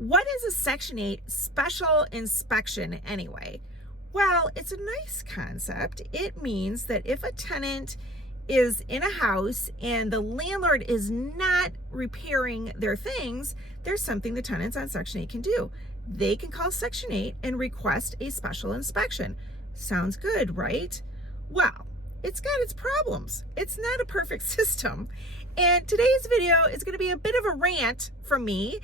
What is a Section 8 special inspection anyway? Well, it's a nice concept. It means that if a tenant is in a house and the landlord is not repairing their things, there's something the tenants on Section 8 can do. They can call Section 8 and request a special inspection. Sounds good, right? Well, it's got its problems. It's not a perfect system. And today's video is going to be a bit of a rant from me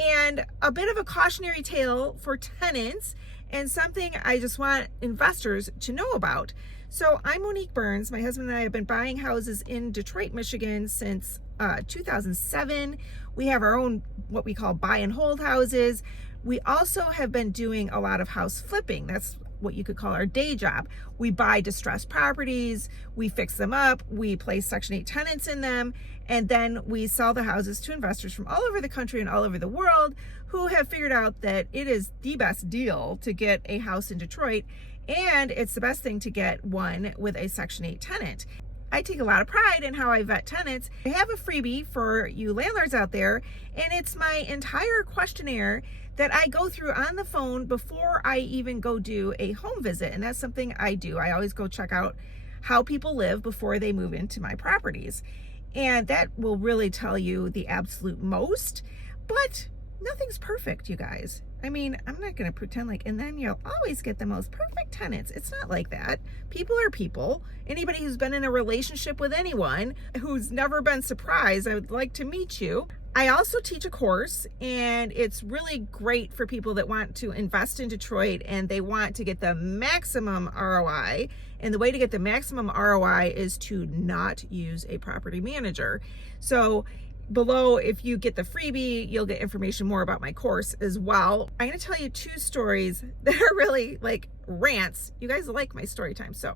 and a bit of a cautionary tale for tenants and something I just want investors to know about. So I'm Monique Burns. My husband and I have been buying houses in Detroit, Michigan since 2007. We have our own what we call buy and hold houses. We also have been doing a lot of house flipping. That's what you could call our day job. We buy distressed properties, we fix them up, we place Section 8 tenants in them, and then we sell the houses to investors from all over the country and all over the world who have figured out that it is the best deal to get a house in Detroit, and it's the best thing to get one with a Section 8 tenant. I take a lot of pride in how I vet tenants. I have a freebie for you landlords out there, and it's my entire questionnaire that I go through on the phone before I even go do a home visit. And that's something I do. I always go check out how people live before they move into my properties. And that will really tell you the absolute most, but nothing's perfect, you guys. I mean, I'm not going to pretend like, and then you'll always get the most perfect tenants. It's not like that. People are people. Anybody who's been in a relationship with anyone who's never been surprised, I would like to meet you. I also teach a course, and it's really great for people that want to invest in Detroit and they want to get the maximum ROI. And the way to get the maximum ROI is to not use a property manager. So below, if you get the freebie, you'll get information more about my course as well. I'm going to tell you two stories that are really like rants. You guys like my story time. So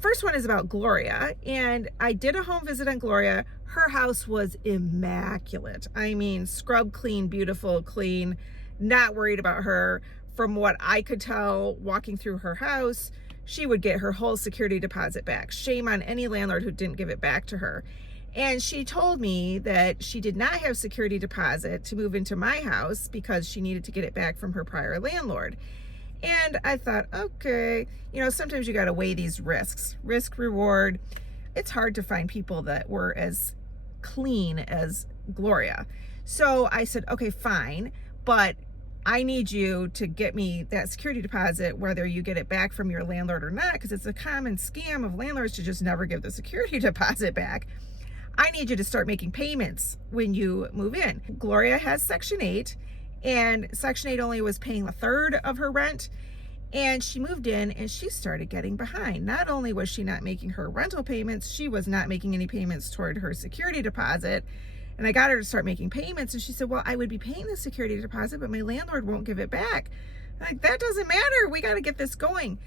first one is about Gloria, and I did a home visit on Gloria. Her house was immaculate. I mean, scrub clean, beautiful, clean, not worried about her. From what I could tell walking through her house, she would get her whole security deposit back. Shame on any landlord who didn't give it back to her. And she told me that she did not have security deposit to move into my house because she needed to get it back from her prior landlord. And I thought, okay, sometimes you got to weigh these risks, risk reward. It's hard to find people that were as clean as Gloria. So I said, okay, fine, but I need you to get me that security deposit, whether you get it back from your landlord or not, because it's a common scam of landlords to just never give the security deposit back. I need you to start making payments when you move in. Gloria has Section 8, and Section 8 only was paying a third of her rent, and she moved in and she started getting behind. Not only was she not making her rental payments, she was not making any payments toward her security deposit. And I got her to start making payments, and she said, well, I would be paying the security deposit, but my landlord won't give it back. I'm like, that doesn't matter. We got to get this going.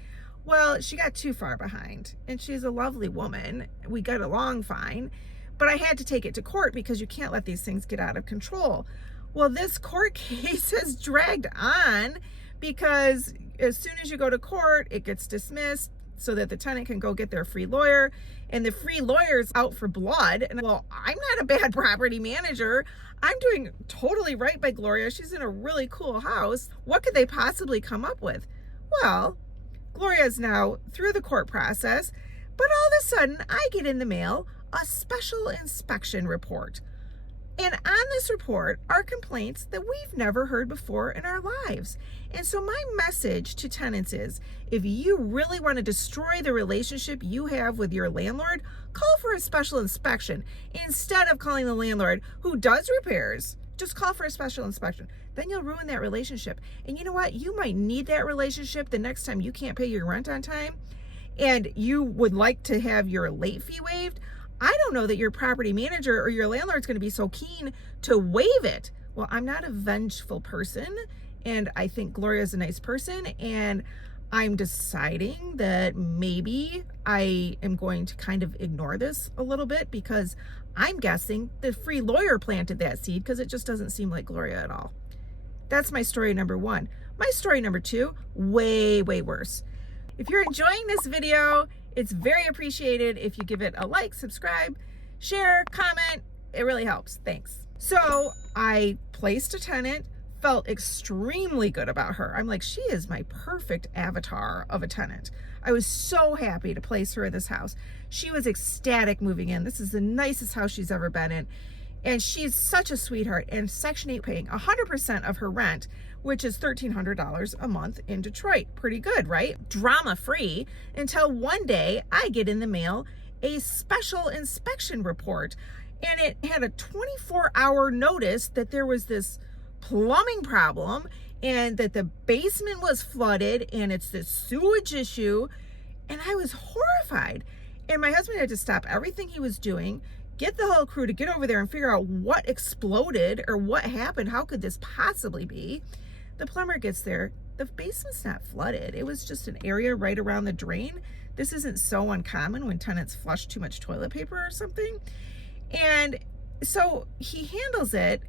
Well, she got too far behind, and she's a lovely woman. We got along fine. But I had to take it to court because you can't let these things get out of control. Well, this court case has dragged on because as soon as you go to court, it gets dismissed so that the tenant can go get their free lawyer, and the free lawyer's out for blood. And well, I'm not a bad property manager. I'm doing totally right by Gloria. She's in a really cool house. What could they possibly come up with? Well, Gloria's now through the court process, but all of a sudden I get in the mail a special inspection report. And on this report are complaints that we've never heard before in our lives. And so my message to tenants is, if you really want to destroy the relationship you have with your landlord, call for a special inspection. Instead of calling the landlord who does repairs, just call for a special inspection. Then you'll ruin that relationship. And you know what? You might need that relationship the next time you can't pay your rent on time and you would like to have your late fee waived. I don't know that your property manager or your landlord's going to be so keen to waive it. Well, I'm not a vengeful person, and I think Gloria's a nice person, and I'm deciding that maybe I am going to kind of ignore this a little bit because I'm guessing the free lawyer planted that seed because it just doesn't seem like Gloria at all. That's my story number one. My story number two, way, way worse. If you're enjoying this video, it's very appreciated if you give it a like, subscribe, share, comment. It really helps. Thanks. So I placed a tenant felt extremely good about her. I'm like, she is my perfect avatar of a tenant. I was so happy to place her in this house. She was ecstatic moving in. This is the nicest house she's ever been in. And she's such a sweetheart. And Section 8 paying 100% of her rent, which is $1,300 a month in Detroit. Pretty good, right? Drama free, until one day I get in the mail a special inspection report. And it had a 24-hour notice that there was this plumbing problem and that the basement was flooded and it's this sewage issue. And I was horrified. And my husband had to stop everything he was doing, get the whole crew to get over there and figure out what exploded or what happened. How could this possibly be? The plumber gets there. The basement's not flooded. It was just an area right around the drain. This isn't so uncommon when tenants flush too much toilet paper or something. And so he handles it.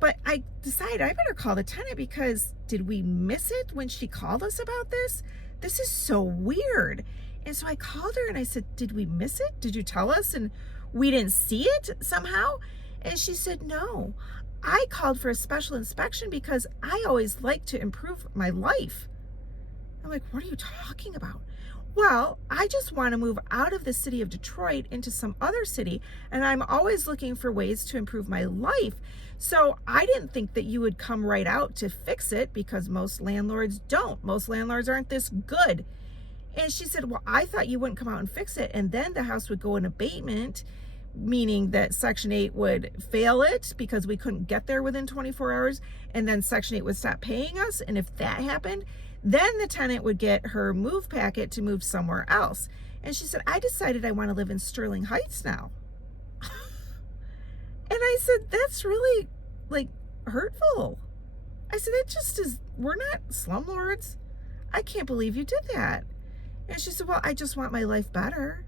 But I decided I better call the tenant, because did we miss it when she called us about this? This is so weird. And so I called her and I said, did we miss it? Did you tell us and we didn't see it somehow? And she said, no, I called for a special inspection because I always like to improve my life. I'm like, what are you talking about? Well, I just want to move out of the city of Detroit into some other city, and I'm always looking for ways to improve my life. So I didn't think that you would come right out to fix it, because most landlords don't. Most landlords aren't this good. And she said, well, I thought you wouldn't come out and fix it, and then the house would go in abatement, meaning that Section 8 would fail it because we couldn't get there within 24 hours, and then Section 8 would stop paying us. And if that happened, then the tenant would get her move packet to move somewhere else. And she said, I decided I want to live in Sterling Heights now. And I said, that's really like hurtful. I said, that just is, we're not slumlords. I can't believe you did that. And she said, well, I just want my life better.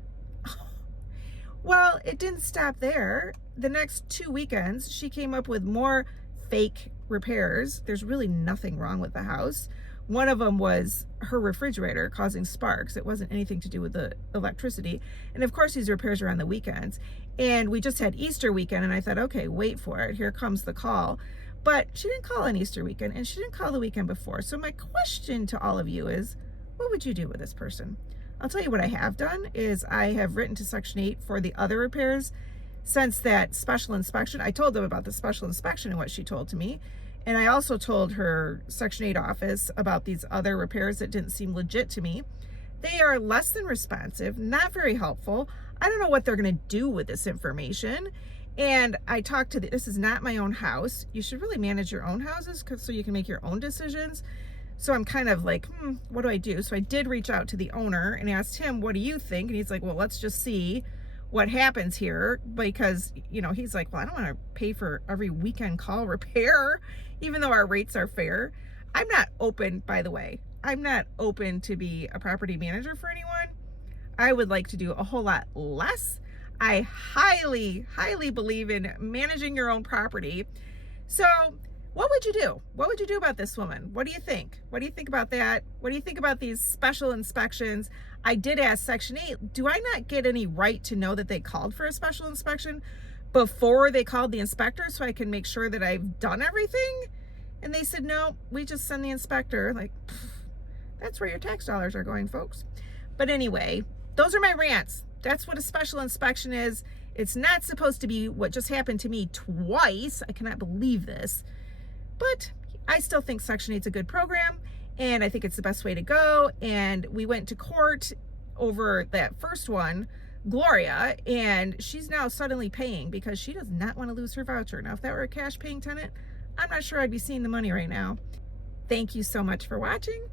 Well, it didn't stop there. The next 2 weekends, she came up with more fake repairs. There's really nothing wrong with the house. One of them was her refrigerator causing sparks. It wasn't anything to do with the electricity. And of course, these repairs are on the weekends. And we just had Easter weekend, and I thought, okay, wait for it. Here comes the call. But she didn't call on Easter weekend, and she didn't call the weekend before. So my question to all of you is, what would you do with this person? I'll tell you what I have done is I have written to Section 8 for the other repairs since that special inspection. I told them about the special inspection and what she told to me. And I also told her Section 8 office about these other repairs that didn't seem legit to me. They are less than responsive, not very helpful. I don't know what they're going to do with this information. And I talked to this is not my own house. You should really manage your own houses so you can make your own decisions. So I'm kind of like, what do I do? So I did reach out to the owner and asked him, what do you think? And he's like, well, let's just see what happens here, because, you know, he's like, well, I don't want to pay for every weekend call repair, even though our rates are fair. I'm not open, by the way, I'm not open to be a property manager for anyone. I would like to do a whole lot less. I highly, highly believe in managing your own property. So what would you do? What would you do about this woman? What do you think? What do you think about that? What do you think about these special inspections? I did ask Section 8, do I not get any right to know that they called for a special inspection before they called the inspector so I can make sure that I've done everything? And they said, no, we just send the inspector. Like, that's where your tax dollars are going, folks. But anyway, those are my rants. That's what a special inspection is. It's not supposed to be what just happened to me twice. I cannot believe this. But I still think Section 8 is a good program, and I think it's the best way to go. And we went to court over that first one, Gloria, and she's now suddenly paying because she does not want to lose her voucher. Now, if that were a cash paying tenant, I'm not sure I'd be seeing the money right now. Thank you so much for watching.